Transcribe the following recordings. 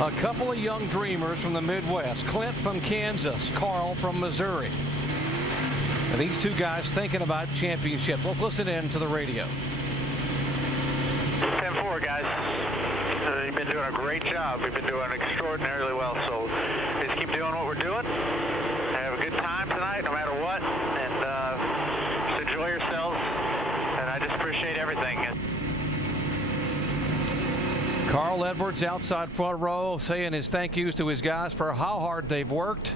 A couple of young dreamers from the Midwest. Clint from Kansas, Carl from Missouri. And these two guys thinking about championship. Let's listen in to the radio. 10-4, guys. You've been doing a great job. We've been doing extraordinarily well. So just keep doing what we're doing. Have a good time tonight, no matter what. And just enjoy yourselves. And I just appreciate everything. Carl Edwards outside front row saying his thank yous to his guys for how hard they've worked.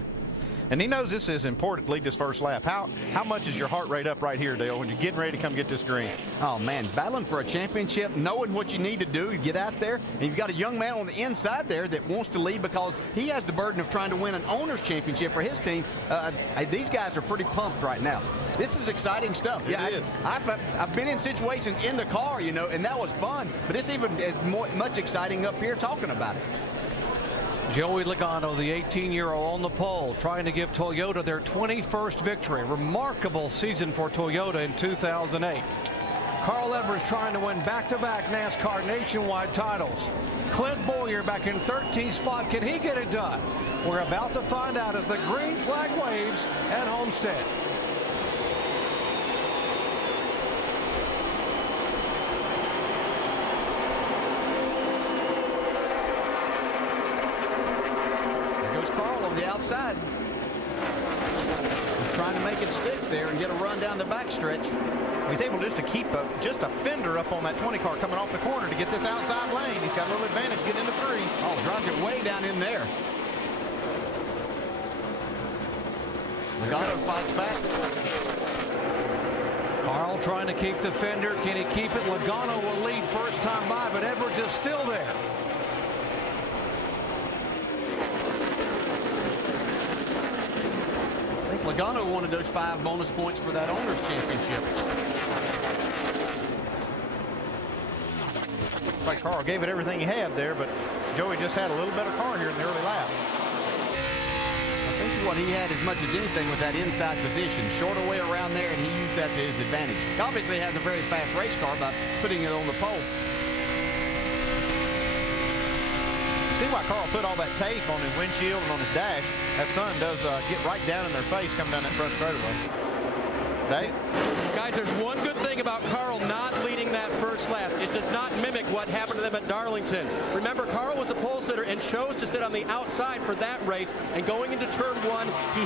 And he knows this is important to lead this first lap. How much is your heart rate up right here, Dale, when you're getting ready to come get this green? Oh, man, battling for a championship, knowing what you need to do to get out there. And you've got a young man on the inside there that wants to lead because he has the burden of trying to win an owner's championship for his team. These guys are pretty pumped right now. This is exciting stuff. I've been in situations in the car, you know, and that was fun. But it's even as much exciting up here talking about it. Joey Logano, the 18-year-old on the pole, trying to give Toyota their 21st victory. Remarkable season for Toyota in 2008. Carl Edwards trying to win back-to-back NASCAR nationwide titles. Clint Bowyer back in 13th spot. Can he get it done? We're about to find out as the green flag waves at Homestead. The outside. He's trying to make it stick there and get a run down the backstretch. He's able just to keep just a fender up on that 20 car coming off the corner to get this outside lane. He's got a little advantage getting into 3. Oh, drives it way down in there. Logano fights back. Carl trying to keep the fender. Can he keep it? Logano will lead first time by, but Edwards is still there. Logano wanted those 5 bonus points for that owner's championship. Like Carl gave it everything he had there, but Joey just had a little better car here in the early lap. I think what he had as much as anything was that inside position, shorter way around there, and he used that to his advantage. He obviously has a very fast race car by putting it on the pole. See why Carl put all that tape on his windshield and on his dash. That sun does get right down in their face coming down that front straightaway. Dave? Guys, there's one good thing about Carl not leading that first lap. It does not mimic what happened to them at Darlington. Remember, Carl was a pole sitter and chose to sit on the outside for that race. And going into turn 1, he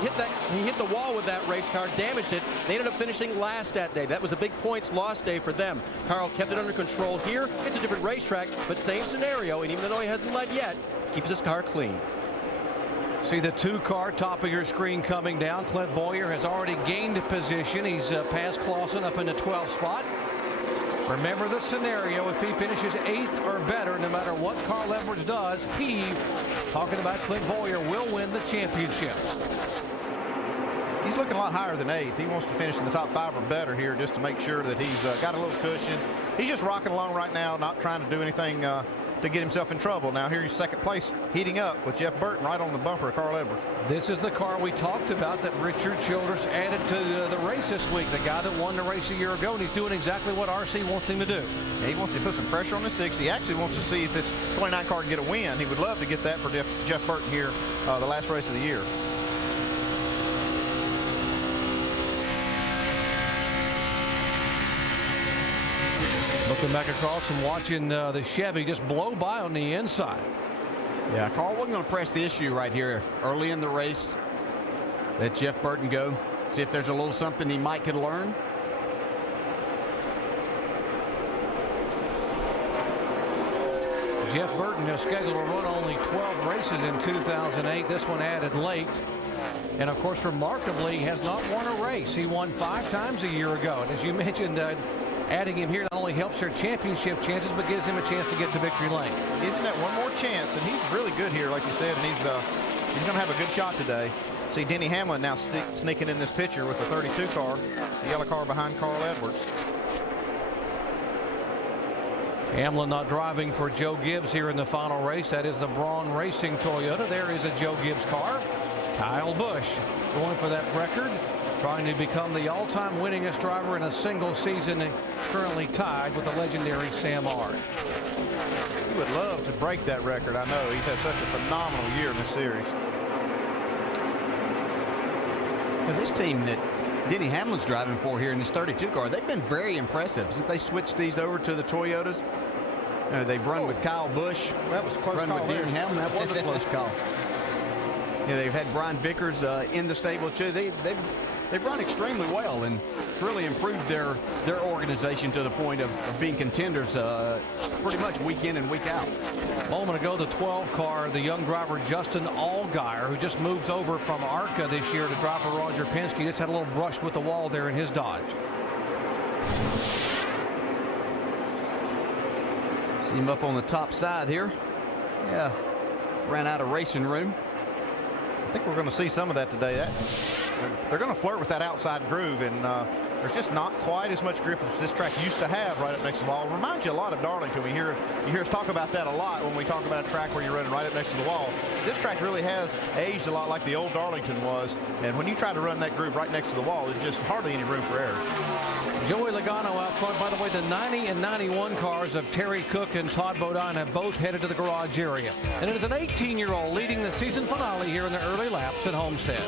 hit the wall with that race car, damaged it. They ended up finishing last that day. That was a big points loss day for them. Carl kept it under control here. It's a different racetrack, but same scenario. And even though he hasn't led yet, keeps his car clean. See the 2-car top of your screen coming down. Clint Bowyer has already gained a position. He's passed Clausen up in the 12th spot. Remember the scenario. If he finishes 8th or better, no matter what Carl Edwards does, he, talking about Clint Bowyer, will win the championship. He's looking a lot higher than 8th. He wants to finish in the top 5 or better here just to make sure that he's got a little cushion. He's just rocking along right now, not trying to do anything to get himself in trouble. Now here he's 2nd place, heating up with Jeff Burton right on the bumper of Carl Edwards. This is the car we talked about that Richard Childress added to the race this week, the guy that won the race a year ago, and he's doing exactly what RC wants him to do. Yeah, he wants to put some pressure on the 60. He actually wants to see if this 29 car can get a win. He would love to get that for Jeff Burton here the last race of the year. Looking back across and watching the Chevy just blow by on the inside. Yeah, Carl wasn't going to press the issue right here early in the race. Let Jeff Burton go. See if there's a little something he might could learn. Jeff Burton is scheduled to run only 12 races in 2008. This one added late. And of course, remarkably, has not won a race. He won 5 times a year ago. And as you mentioned, adding him here not only helps their championship chances, but gives him a chance to get to victory lane. Gives him that one more chance, and he's really good here, like you said, and he's going to have a good shot today. See Denny Hamlin now sneaking in this picture with the 32 car, the yellow car behind Carl Edwards. Hamlin not driving for Joe Gibbs here in the final race. That is the Braun Racing Toyota. There is a Joe Gibbs car. Kyle Busch going for that record. trying to become the all-time winningest driver in a single season, and currently tied with the legendary Sam Ard. He would love to break that record. I know he's had such a phenomenal year in this series. Well, this team that Denny Hamlin's driving for here in this 32 car, they've been very impressive since they switched these over to the Toyotas. They've run with Kyle Busch. That was a close run call with there. Denny Hamlin. That was a close call. Yeah, they've had Brian Vickers in the stable too. They've run extremely well, and it's really improved their organization to the point of being contenders pretty much week in and week out. A moment ago, the 12 car, the young driver Justin Allgaier, who just moved over from ARCA this year to drive for Roger Penske, just had a little brush with the wall there in his Dodge. See him up on the top side here. Yeah, ran out of racing room. I think we're going to see some of that today. They're going to flirt with that outside groove, and there's just not quite as much grip as this track used to have right up next to the wall. It reminds you a lot of Darlington. You hear us talk about that a lot when we talk about a track where you're running right up next to the wall. This track really has aged a lot like the old Darlington was, and when you try to run that groove right next to the wall, there's just hardly any room for error. Joey Logano out front. By the way, the 90 and 91 cars of Terry Cook and Todd Bodine have both headed to the garage area. And it is an 18-year-old leading the season finale here in the early laps at Homestead.